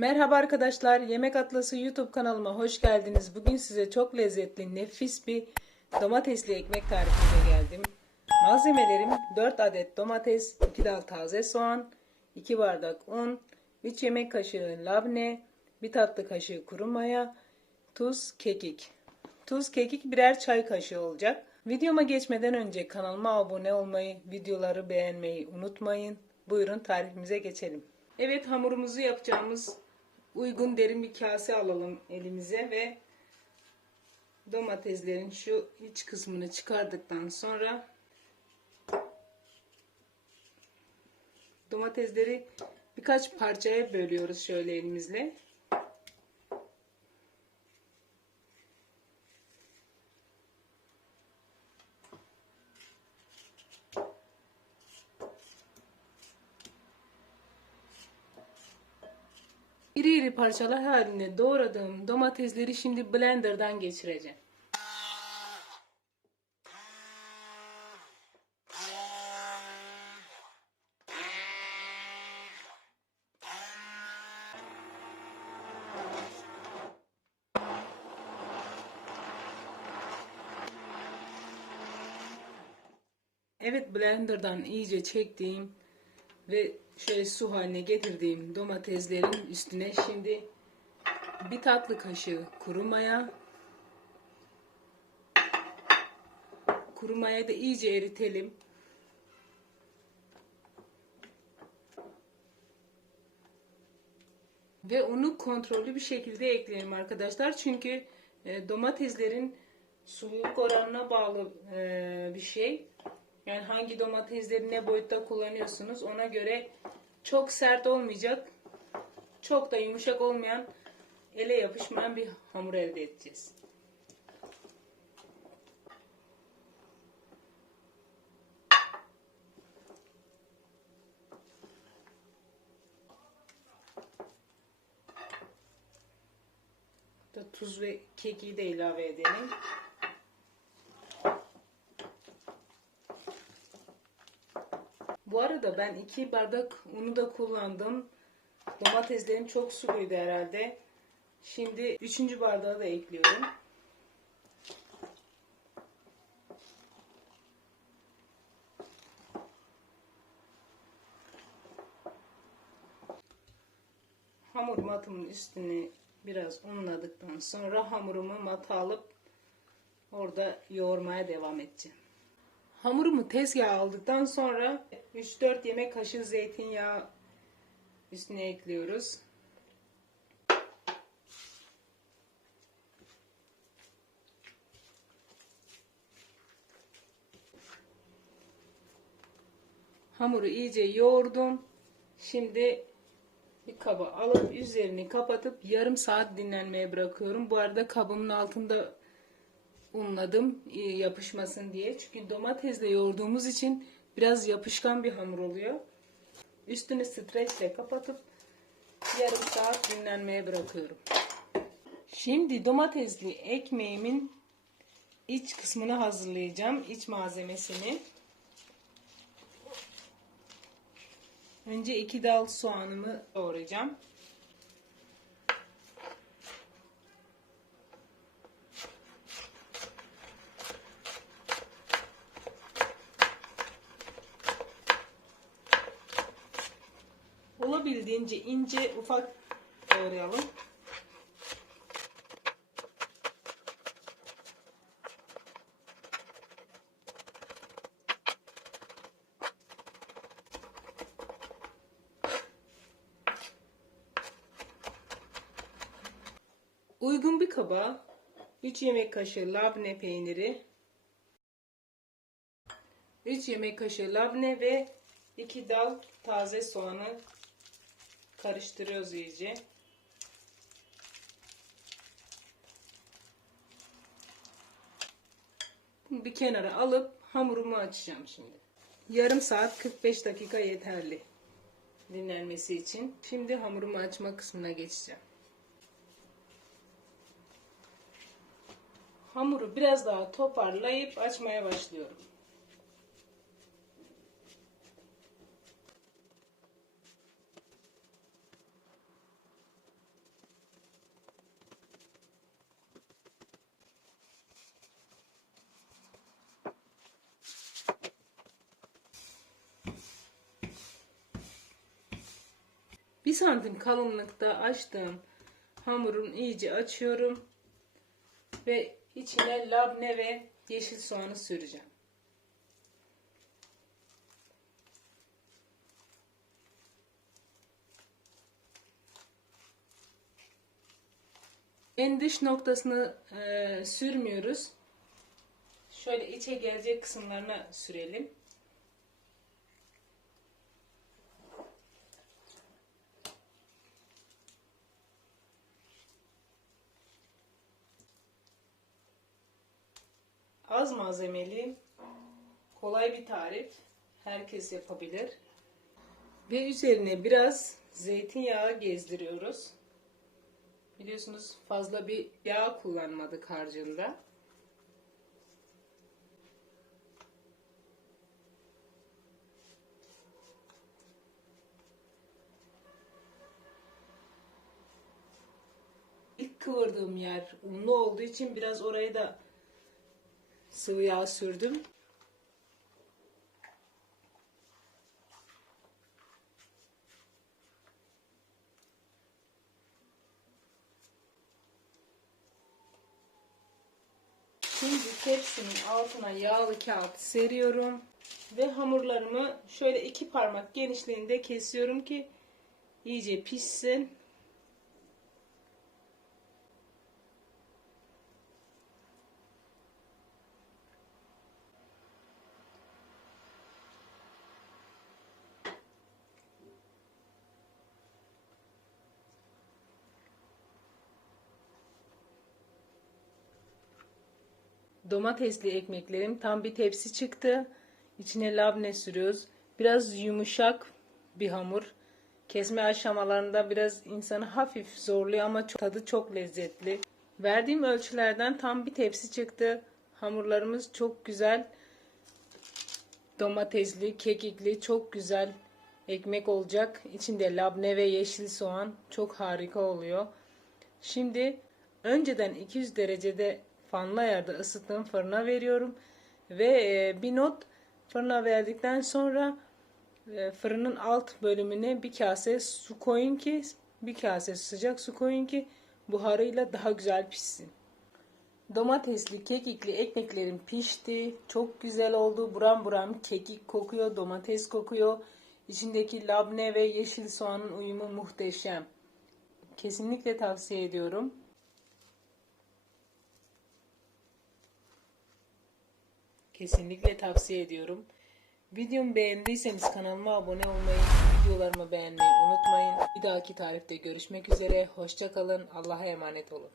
Merhaba arkadaşlar, Yemek Atlası YouTube kanalıma hoş geldiniz. Bugün size çok lezzetli, nefis bir domatesli ekmek tarifiyle geldim. Malzemelerim 4 adet domates, 2 dal taze soğan, 2 bardak un, 3 yemek kaşığı labne, 1 tatlı kaşığı kuru maya, tuz, kekik. Tuz, kekik birer çay kaşığı olacak. Videoma geçmeden önce kanalıma abone olmayı, videoları beğenmeyi unutmayın. Buyurun tarifimize geçelim. Evet hamurumuzu yapacağımız uygun derin bir kase alalım elimize ve domateslerin şu iç kısmını çıkardıktan sonra domatesleri birkaç parçaya bölüyoruz şöyle elimizle. İri parçalar halinde doğradığım domatesleri şimdi blenderdan geçireceğim. Evet blenderdan iyice çektiğim ve şöyle su haline getirdiğim domateslerin üstüne şimdi bir tatlı kaşığı kuru maya kuru mayayı da iyice eritelim. Ve onu kontrollü bir şekilde ekleyelim arkadaşlar. Çünkü e, domateslerin sululuk oranına bağlı e, bir şey. Yani hangi domatesleri ne boyutta kullanıyorsunuz ona göre çok sert olmayacak, çok da yumuşak olmayan, ele yapışmayan bir hamur elde edeceğiz. Da tuz ve keki de ilave edelim. Arada ben iki bardak unu da kullandım. Domateslerim çok suluydu herhalde. Şimdi üçüncü bardağı da ekliyorum. Hamur matımın üstüne biraz unladıktan sonra hamurumu mata alıp orada yoğurmaya devam edeceğim. Hamurumu tezgaha aldıktan sonra 3-4 yemek kaşığı zeytinyağı üstüne ekliyoruz. Hamuru iyice yoğurdum. Şimdi bir kaba alıp üzerini kapatıp yarım saat dinlenmeye bırakıyorum. Bu arada kabımın altında unladım e, yapışmasın diye. Çünkü domatesle yoğurduğumuz için biraz yapışkan bir hamur oluyor. Üstünü streçle kapatıp yarım saat dinlenmeye bırakıyorum. Şimdi domatesli ekmeğimin iç kısmını hazırlayacağım. İç malzemesini. Önce iki dal soğanımı doğrayacağım. Olabildiğince ince ufak doğrayalım. Uygun bir kaba 3 yemek kaşığı labne peyniri 3 yemek kaşığı labne ve 2 dal taze soğanı karıştırıyoruz iyice. Bir kenara alıp hamurumu açacağım şimdi. Yarım saat 45 dakika yeterli dinlenmesi için. Şimdi hamurumu açma kısmına geçeceğim. Hamuru biraz daha toparlayıp açmaya başlıyorum. 1 santim kalınlıkta açtığım hamurun iyice açıyorum ve içine labne ve yeşil soğanı süreceğim. En dış noktasını e, sürmüyoruz. Şöyle içe gelecek kısımlarına sürelim. Az malzemeli, kolay bir tarif. Herkes yapabilir. Ve üzerine biraz zeytinyağı gezdiriyoruz. Biliyorsunuz fazla bir yağ kullanmadık harcında. İlk kıvırdığım yer unlu olduğu için biraz oraya da sıvı yağ sürdüm. Şimdi tepsinin altına yağlı kağıt seriyorum ve hamurlarımı şöyle iki parmak genişliğinde kesiyorum ki iyice pişsin. Domatesli ekmeklerim tam bir tepsi çıktı. İçine labne sürüyoruz. Biraz yumuşak bir hamur. Kesme aşamalarında biraz insanı hafif zorluyor ama çok, tadı çok lezzetli. Verdiğim ölçülerden tam bir tepsi çıktı. Hamurlarımız çok güzel. Domatesli, kekikli, çok güzel ekmek olacak. İçinde labne ve yeşil soğan çok harika oluyor. Şimdi önceden 200 derecede fanlı ayarda ısıttığım fırına veriyorum. Ve e, bir not fırına verdikten sonra e, fırının alt bölümüne bir kase su koyun ki bir kase sıcak su koyun ki buharıyla daha güzel pişsin. Domatesli, kekikli ekmeklerim pişti. Çok güzel oldu. Buram buram kekik kokuyor, domates kokuyor. İçindeki labne ve yeşil soğanın uyumu muhteşem. Kesinlikle tavsiye ediyorum. Kesinlikle tavsiye ediyorum. Videomu beğendiyseniz kanalıma abone olmayı, videolarımı beğenmeyi unutmayın. Bir dahaki tarifte görüşmek üzere. Hoşçakalın. Allah'a emanet olun.